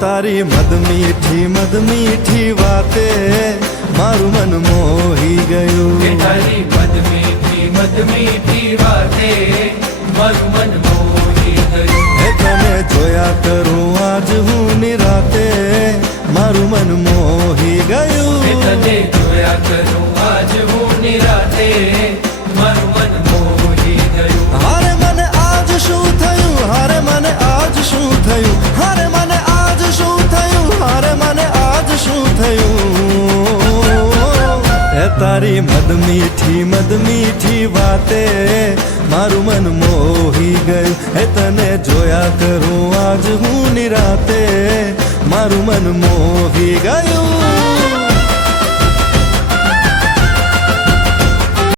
તારી મદ મીઠી વાતે મારું મન મોહી ગયું તારી મદ મીઠી વાતે મારું મન મોહી ગયું તને જોયા કરું આજ હું નિરાતે મારું મન મોહી ગયું તને જોયા કરું આજ હું નિરાતે મારું મન મોહી ગયું હારે મને આજ શું થયું હારે મને આજ શું થયું હારે મને આજ શું થયું હારે મને આજ શું થયું એ તારી મદ મીઠી વાતે મારું મન મોહી ગયું એ તને જોયા કરું આજ હું નિરાતે મારું મન મોહી ગયું